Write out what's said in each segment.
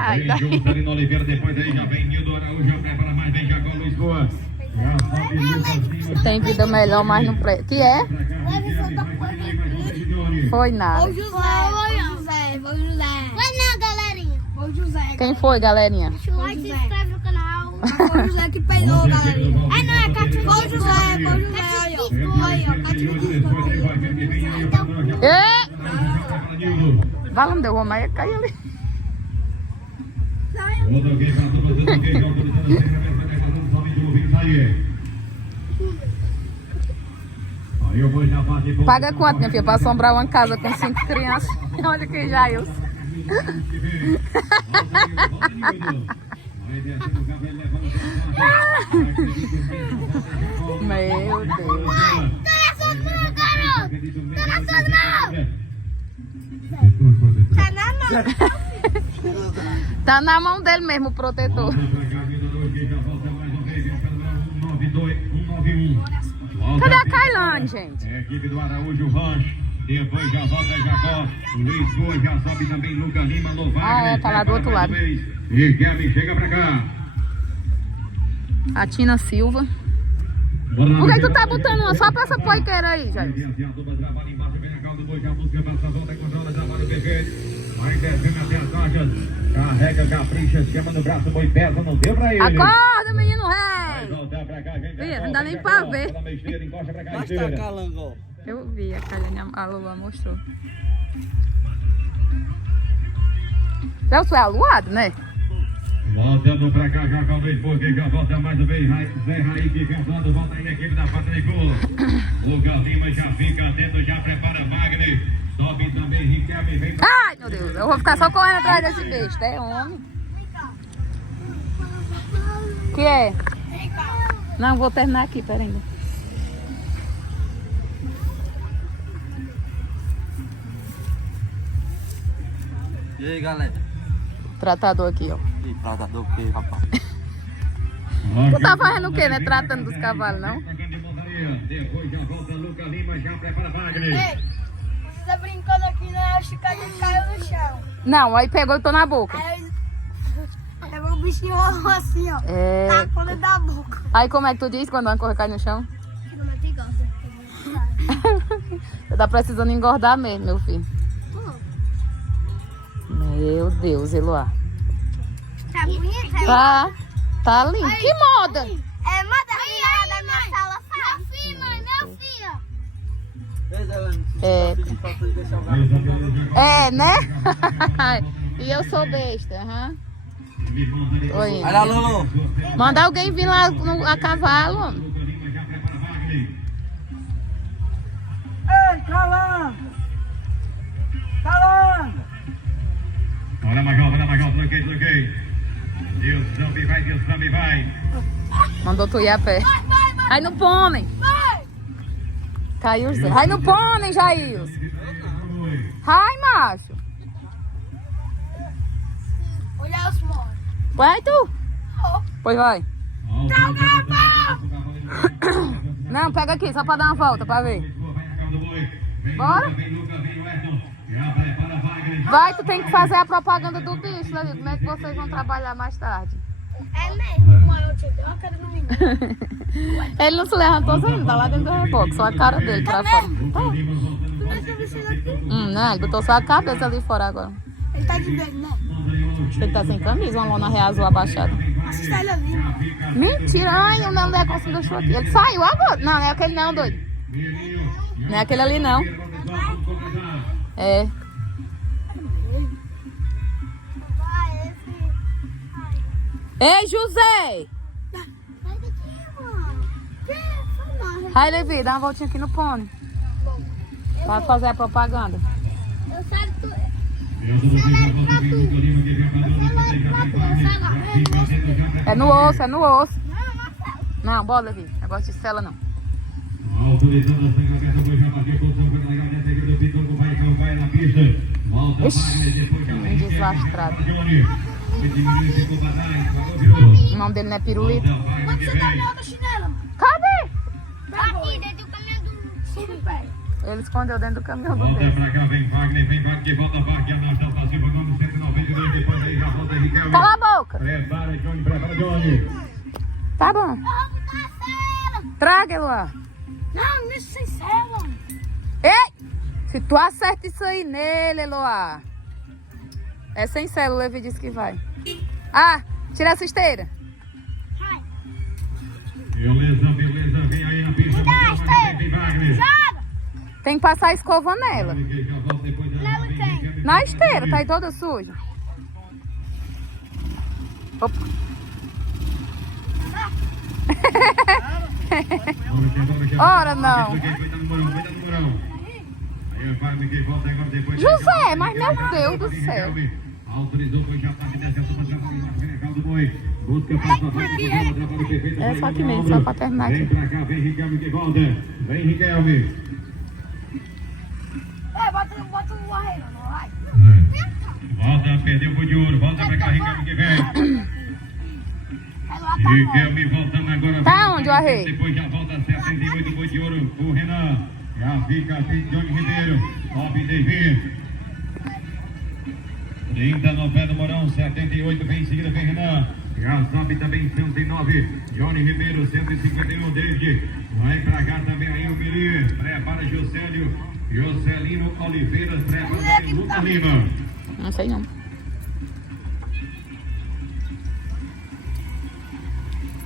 Ai, daí. Juscelino Oliveira, depois aí já vem Nildo Araújo, prepara mais, vem Jacó Luiz Boa. Tem vida melhor, mas não presta. Que é? Foi nada. Foi José. Foi não, galerinha. Foi José. Quem foi, galerinha? Foi José. Se inscreve no canal. Foi José que peidou, galerinha. É, não, é Cátia. Foi José. Aí, ó. Cátia. Vai lá, não deu Romaia, cai ali. Paga quanto, minha filha, pra assombrar uma casa com 5 crianças? Olha que Jails. Meu Deus. Tá na mão dele mesmo o protetor. Cadê a Kailane, gente? É a equipe do Araújo Rancho. Depois já volta Jacó. Luiz Boa já sobe também. Lucas Lima, Lovares. Ah, é, tá lá do outro lado. E Kevin chega pra cá. A Tina Silva. Por que tu tá botando uma só pra essa poiqueira aí, Jair? Carrega, capricha, chama no braço, boi pesa, não deu pra ele. Acorda, menino rei! Voltar pra cá, gente. Ih, não dá nem pra ver. Basta Calangó. Eu vi, a Lula mostrou. Celso é aluado, né? Voltando pra cá, já Luiz Boa, já volta mais uma vez. Zé Raíque cantando, volta aí a equipe da Patricola. Lucas Lima já fica atento, já prepara Wagner. Sobe também Riquelme, vem pra... Ai, meu Deus, eu vou ficar só correndo atrás desse besta, é homem. O que é? Não, vou terminar aqui, pera ainda. E aí, galera? Tratador aqui, ó. E tratador o que, rapaz? Tu tá fazendo o quê, né? Tratando dos cavalos, não? Depois já volta Lucas Lima, já prepara Wagner. Ei, você tá brincando aqui, né? A chicane caiu no chão. Não, aí pegou e tô na boca. Aí pegou o bichinho assim, ó. É. Tacou dentro da boca. Aí como é que tu diz quando uma coisa cai no chão? Você tá precisando engordar mesmo, meu filho. Meu Deus, Eloá. Tá bonito? Tá lindo. Que moda! É moda aí, da minha sala, sabe? Meu filho, mãe, meu filho. É, né? E eu sou besta, aham. Tô indo. Olha, Lolo. Manda alguém vir lá a cavalo. Ei, Calango! Calango! Olha Major, troquei. Deus também vai. Mandou tu ir a pé. Aí no pônei. Caiu o Zé. Aí no pônei, Jair. Ai, macho. Olha os moros. Vai tu. Pois vai. Não, pega aqui, só pra dar uma volta, pra ver. Bora. Vai, tu tem que fazer a propaganda do bicho, Davi. Como é que vocês vão trabalhar mais tarde? É mesmo, mãe, eu te dei uma cara no menino. Ele não se levantou ainda, tá lá dentro do reboque, só a cara dele pra fora. Tá. Tu não tá vestindo aqui? Não, ele botou só a cabeça ali fora agora. Ele tá de verde, né? Ele tá sem camisa, uma lona real azul abaixada. Assista ele ali, mano. Mentira, ai, o Nando Leco deixou aqui. Ele saiu agora. Não, não é aquele não, doido. Não é aquele ali não. É. Ei, José! Sai daqui, mano. Que? Vai, Levi, dá uma voltinha aqui no pônei. Pra fazer a propaganda. Eu saio tu. Você vai pra tu. Você vai pra tu. É no osso, é no osso. Não, Marcelo. Não, bora, Levi. Negócio de cela não. Autorizando a sangue aberta, foi já bater posição, foi legal, nessa equipe do Pitoco, vai na pista. Volta Wagner, depois já Um deslastrado. O nome dele não é Pirulito. Onde você tá minha outra chinela, mano? Cadê? Aqui, dentro do caminhão do subpé. Ele escondeu dentro do caminhão do Volta dele. pra cá, vem Wagner, volta Wagner, Anastácio passiva, número 192, depois aí já volta Riquelme. Cala a boca! Prepara, Johnny. Tá bom. Traga, Eloá. Não, deixa sem cela. Ei! Se tu acerta isso aí nele, Eloá. É sem celo, o Levi disse que vai. Ah, tira essa esteira. Beleza, vem aí na pista. Vem Wagner. Joga. Tem que passar a escova nela. Já volta depois da Não tem. Na esteira, tá aí toda suja. Opa. Ora não. José, mas meu Deus do céu. Autorizou, foi já parte dessa do boi. Busca passa perfeito. É só aqui mesmo, só pra terminar Vem aqui. pra cá, vem Riquelme que volta. Vem Riquelme. Bota o arreio, não vai? Volta, perdeu o boi de ouro. Volta pra cá, Riquelme que vem. Riquelme voltando agora. Tá onde o arreio? Depois já volta 78 boi de ouro. O Renan. Já fica assim, Johnny Ribeiro. Sobe Davi. 30 no pé do Morão, 78, vem em seguida, vem Renan. Já sobe também 109, Johnny Ribeiro, 151, David. Vai pra cá também aí o Miri. Prepara Josélio, Jocelino Oliveira, prepara também Lucas Lima. Não sei não.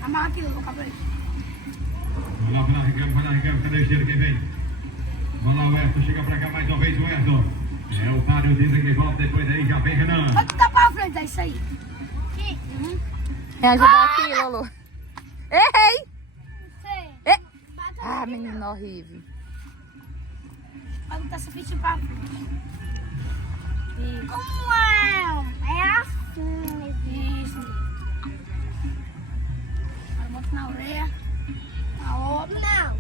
Amarra aqui, o cabelo. Vai lá, Ricardo, cadê o esteiro, quem vem? Vai lá, o Erton, chega pra cá mais uma vez, o Erton. É o Mário, dizem que volta, depois aí já vem Renan. Vai ficar pra frente, é isso aí. Aqui. Me ajudar aqui, Lolo. Errei! Sei. Eh. Bata Ah, aqui, menino não. horrível. Vai botar essa ficha pra frente. Isso. Como é? É assim. Isso. Agora bota na orelha. Na outra. Não.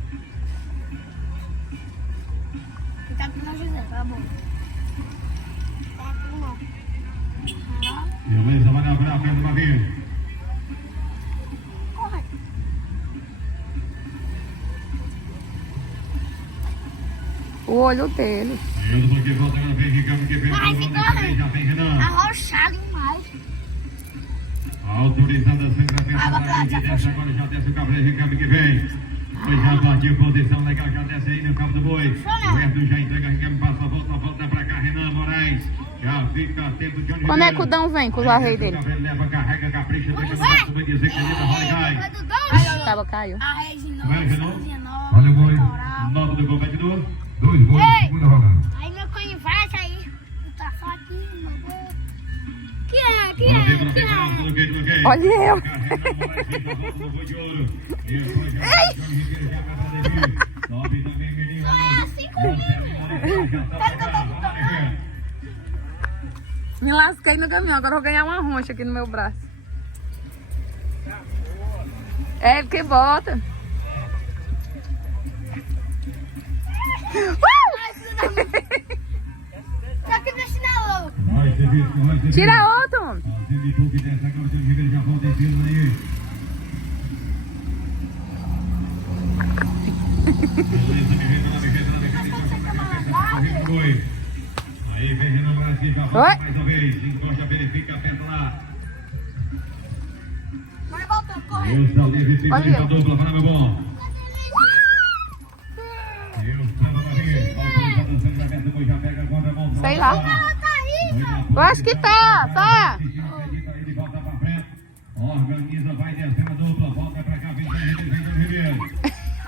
Cuidado com o José, tá bom. Tá bom. Beleza, vai na frente uma vez. Corre. O olho dele. Eu porque volta agora, vem Ricardo, que vem. Vai, fica Já vem Renan. Arrochado demais. Autorizando a centro-defesa, desce agora, já desce o Cabreiro, Ricardo que vem. Pois já partiu, posição legal, já desce aí no cabo do boi. O Erdo já entrega, Ricardo passa a volta pra cá, Renan Moraes. Já fica atento, Johnny Quando é que Ribeiro. o Dão vem com os arreios dele? Cabreiro leva, carrega, capricha, deixa no braço, vai dizer que ele vai cai. Tava caiu. A rede Vai, Renan. nova. Olha o boi, Coral. nota do competidor. 2 bois, Ei! segunda rodada. Aí meu cunho vai sair. Tá só aqui, mano. Que é? Olha eu. Me lasquei no caminhão, agora eu vou ganhar uma roncha aqui no meu braço. É, porque bota. Só que deixa na louca. Tira outro. Aí vem Renan Brasil pra volta mais uma vez. Encosta, verifica, aperta lá. Vai voltando, corre. Deus da livre, tem Olha eu. dupla para meu bom. Deus da livre, autorizado, sendo aberto, depois já pega contra a mão. Sei lá. Ela tá rindo. Eu acho que tá, tá. Ele volta pra frente. Organiza, vai descendo a dupla. Volta pra cá, vem Ribeiro.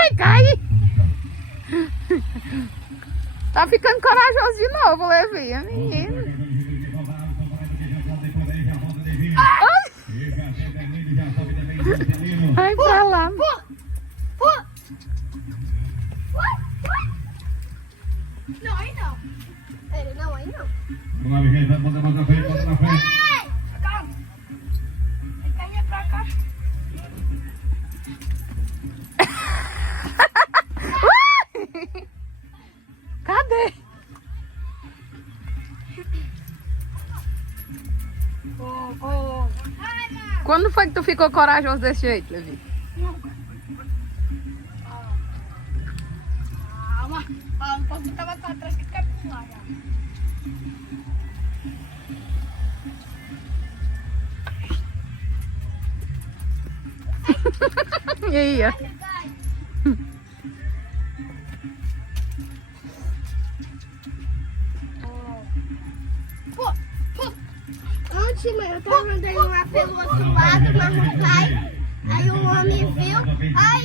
Ai, cai. Tá ficando corajoso de novo, Levi. É menino. Ai, pra lá. Não, aí não. Ele não, aí não. Vamos lá, Miguel, bota na frente, bota na frente. Ei, calma. Ele quer ir pra cá. Cadê? Quando foi que tu ficou corajoso desse jeito, Levi? Calma. Ah, o povo tava pra trás que quer pular já. E aí, ó. Ontem, mãe, eu tava andando lá pelo outro lado, mas não cai. Aí o homem viu. Aí